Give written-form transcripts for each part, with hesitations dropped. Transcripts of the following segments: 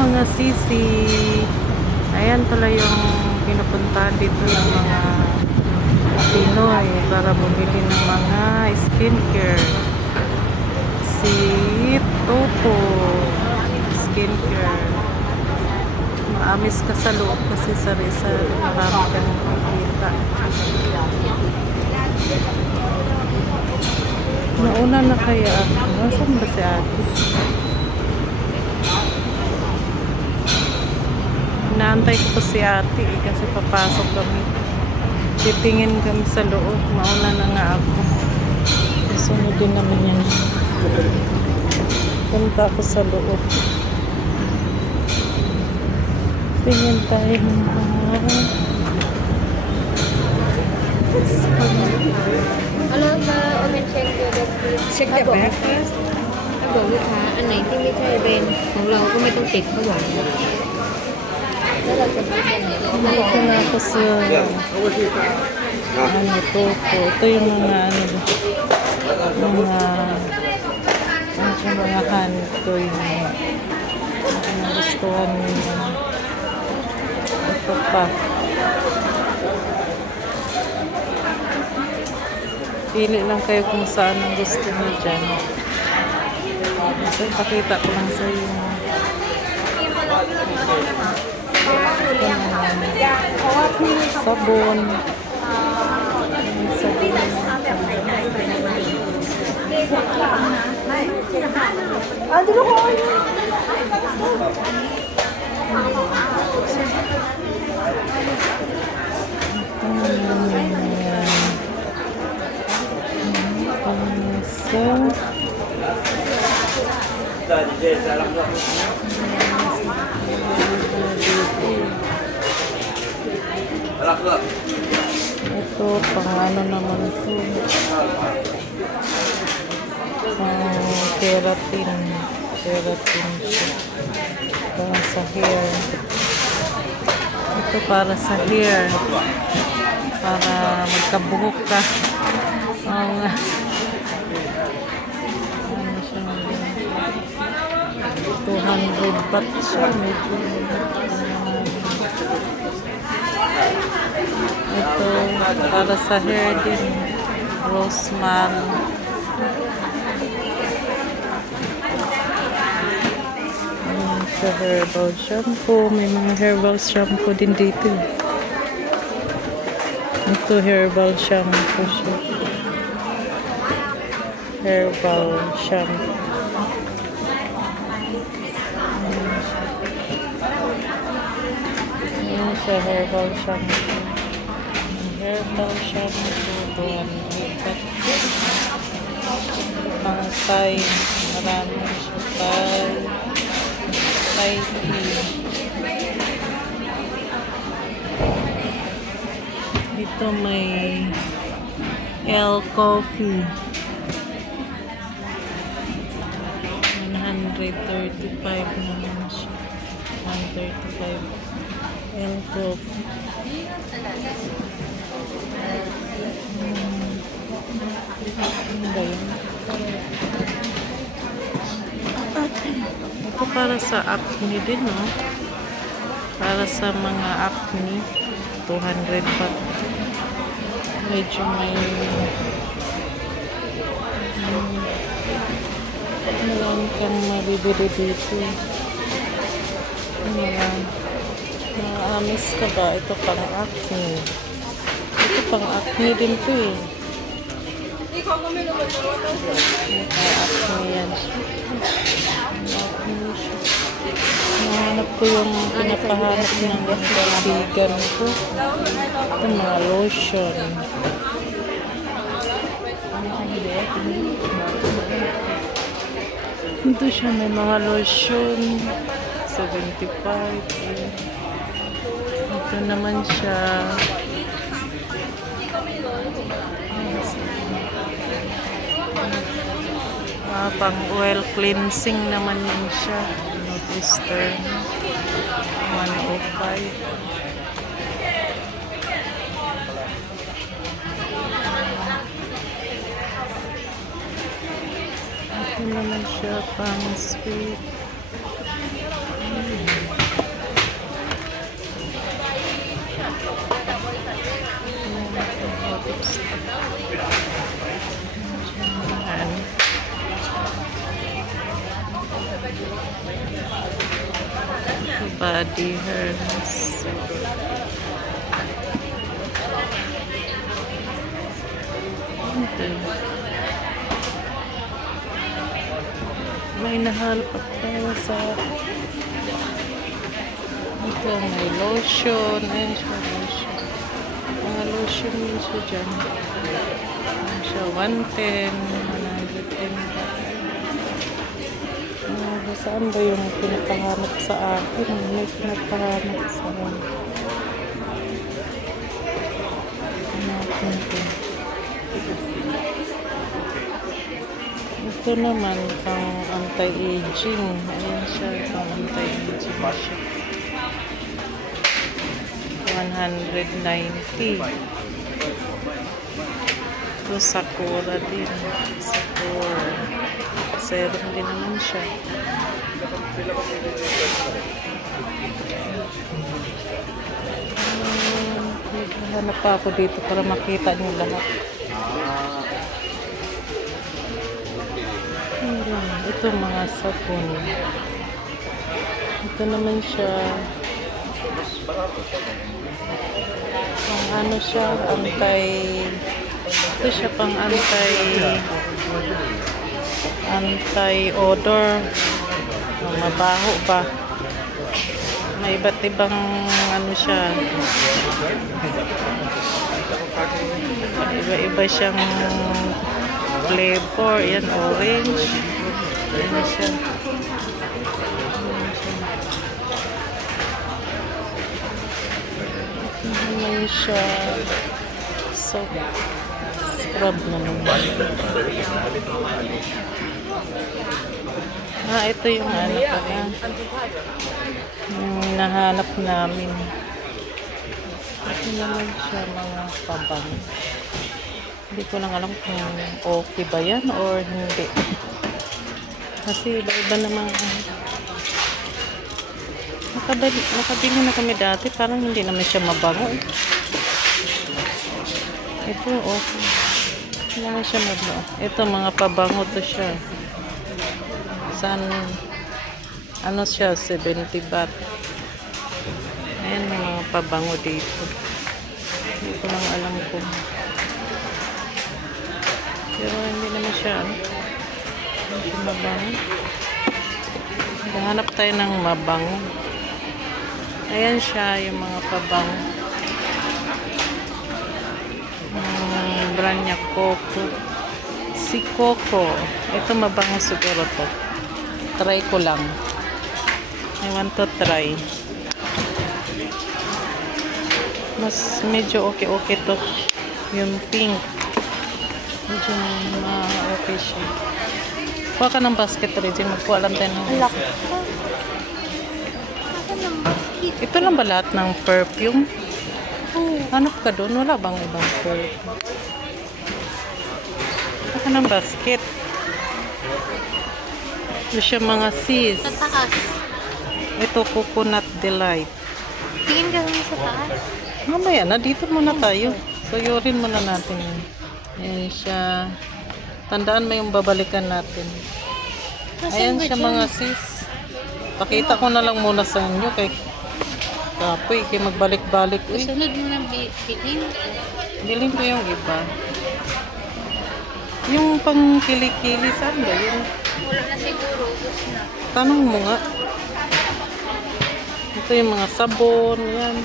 mga sisi. Ayan pala yung pinupuntahan dito ng mga Pinoy para bumili ng mga skincare. Si Toto Skincare. Maamis ka sa loob kasi sari-sari. Marami ka nang makikita. Nauna na kaya ako. Nasaan ba si ate? Inaantay ko po si ate kasi papasok kami. Titingin kami sa loob. Mauna na nga ako. Sunod din naman yan. Punta ako sa loob. Tingin tayo ng Hello, sir. Open check your breakfast. Check the breakfast. บอกลูกค้าอันไหนที่ไม่ใช่เบนของเราก็ไม่ต้องติดเขาบอกแล้วเราจะรู้เป็นไหนเราไม่ Ito na ako sa Toto. Ito yung mga mga hanip ko yung mga gustuhan nila. Ito pa. Pili lang kayo kung saan ang gusto nyo dyan. So, pakita ko lang sa iyo. Sabon. Ito, pang ano naman ito. Keratin. Keratin siya. Para sa hair. Ito para sa hair. Para magkabuhok ka. Ano siya? 200 baht siya. Medyo. Ito, para sa hair din. Rosemary. Sa herbal shampoo. May mga herbal shampoo din dito. Ito, herbal shampoo siya. Herbal shampoo. Ayan siya, herbal shampoo. Herbal shampoo. 200 baht. Pang Thai. Marami siya Thai. Thai tea. Dito may L coffee. 135 naman siya. 135 L coffee. Ano ba yun? Ito para sa acne din, no? Para sa mga acne. 200 baht. Medyo may meron kang mabibili dito. Maamis ka ba? Ito pang acne. Ito pang acne din to eh. Acne yan. Acne siya. Nahanap ko yung pinapahanap ng kaibigan ko. Ito mga lotion. Ito siya, may mga lotion. 75. Ito naman siya. Pang oil cleansing naman yun siya. Northeastern 105. Ito naman siya pang sweet. Body hairs. Okay. May nahalap tayo sa ito, may lotion. Ayan siya, lotion. Mga lotion yun siya dyan. Ayan siya, 110, 110. Saan ba yung pinapahanap sa akin? May pinapahanap sa akin. Hanapin ko. Ito naman, pang anti-aging. Ayan siya, pang anti-aging siya. 190. Ito, Sakura din. Sakura. Serum din naman siya. Hanap pa ako dito para makita niyo lahat. Ito mga sabon. Ito naman siya. Pang ano siya, ito siya pang anti-odor. Mabaho ba? May iba't ibang ano siya. Iba-iba siyang flavor. Yan, orange. Yan siya. Yan siya. So, scrub naman. Ito yung ano pala. Yung nahanap namin. Ito naman siya, mga pabang. Hindi ko lang alam kung okay ba yan or hindi. Kasi iba-iba naman. Nakabili na kami dati. Parang hindi naman siya mabango. Ito, okay. Hindi naman siya mabango. Ito, mga pabango to siya. Ano siya, 70 baht. Ayan, may mga pabango dito. Hindi ko lang alam kung. Pero hindi naman siya, hindi siya mabango. Hanap tayo ng mabango. Ayan siya, yung mga pabango. Brand niya Coco. Si Coco. Ito mabango siguro to. Try ko lang. I want to try. Mas medyo okay to. Yung pink. Medyo okay siya. Kuha ka ng basket, Regine. Magkuha lang tayo ng basket. Ito lang ba lahat ng perfume? Hanap ka doon? Wala bang ibang perfume? Kuha ka ng basket. Ito siya mga sis. Sa taas. Ito, Coconut Delight. Tingin ka naman sa taas. Mamaya na, dito muna tayo. Suyurin muna natin yun. Ayan siya. Tandaan mo yung babalikan natin. Ayan siya mga sis. Pakita ko na lang muna sa inyo kay kapoy, kay magbalik-balik. Uy, Sunod mo ng bilhin. bilhin ko yung iba. Yung pang kili-kili, saan ba yun? Wala na siguro. Gusto na. Tanong mo nga. Ito yung mga sabon, yan.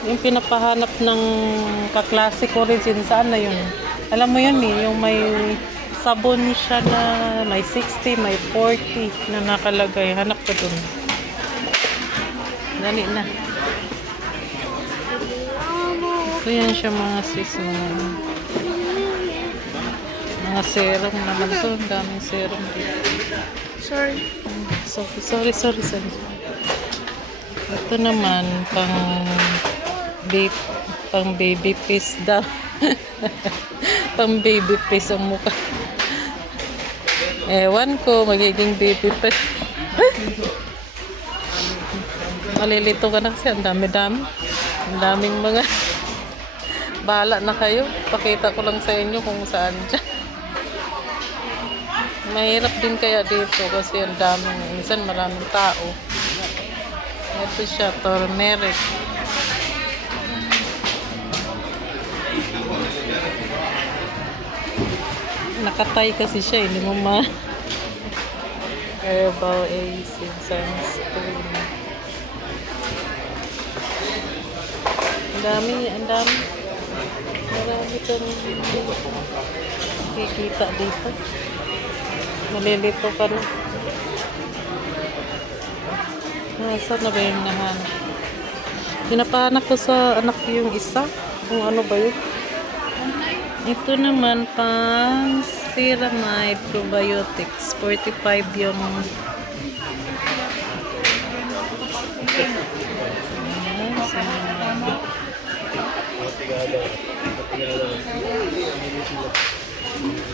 Yung pinapahanap ng kaklase ko rin, saan na yun? Alam mo yun yung may sabon siya na may 60, may 40 na nakalagay. Hanap ko dun. Dali na. Ito yan siya mga sis. Mga serum naman to. Ang daming serum dito. Sorry. Ito naman pang baby face daw. Pang baby face ang mukha. Ewan ko, magiging baby face. Malilito ka na kasi ang dami-dami. Ang daming mga bahala na kayo. Pakita ko lang sa inyo kung saan dyan. Mahirap din kaya dito kasi ang daming, minsan maraming tao. Ito siya, turmeric. Nakatay kasi siya, hindi mo herbal acid sunscreen. Ang dami. Marami kang kikita dito. Malilito ka na. Saan na ba yung nahanap? Pinapahanap ko sa anak ko yung isa. Kung ano ba yun? Ito naman pang Ceramide Probiotics. 45 yung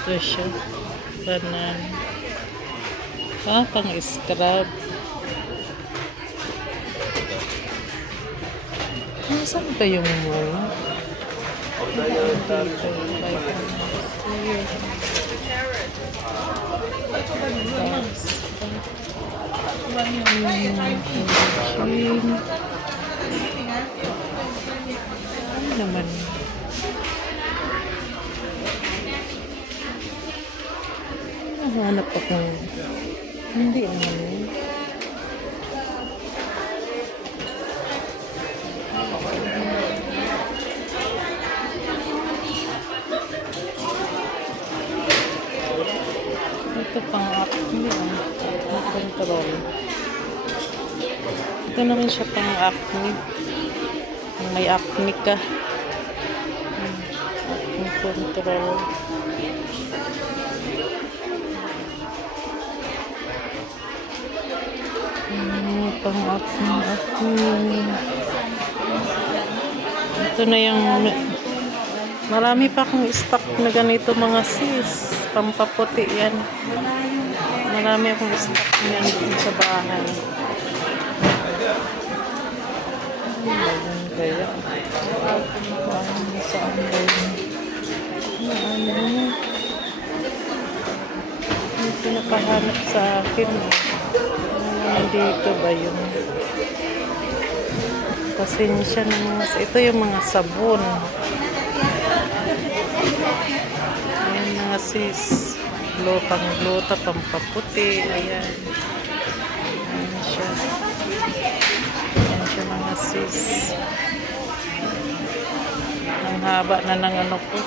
ito siya. Banan. Pang scrub. Saan ba yung ano? Dito, ano naman? Nahanap ako. Hindi naman. Ito pang acne. Control. Ito naman siya pang acne. Kung may acne ka. Acne control. Pang acne. Ito na yung marami pa akong stock na ganito mga sis. Pampaputi yan. Marami akong stock niyan sa bahay. Ayun kaya. Saan ba yun? Yung pinapahanap sa akin. Dito ba yun? Pasensya na mga. Ito yung mga sabon. Ayan mga sis. Pang-glota, pampaputi. Ayan. Ayan siya. Ayan siya mga sis. Ang haba na ng ano ko.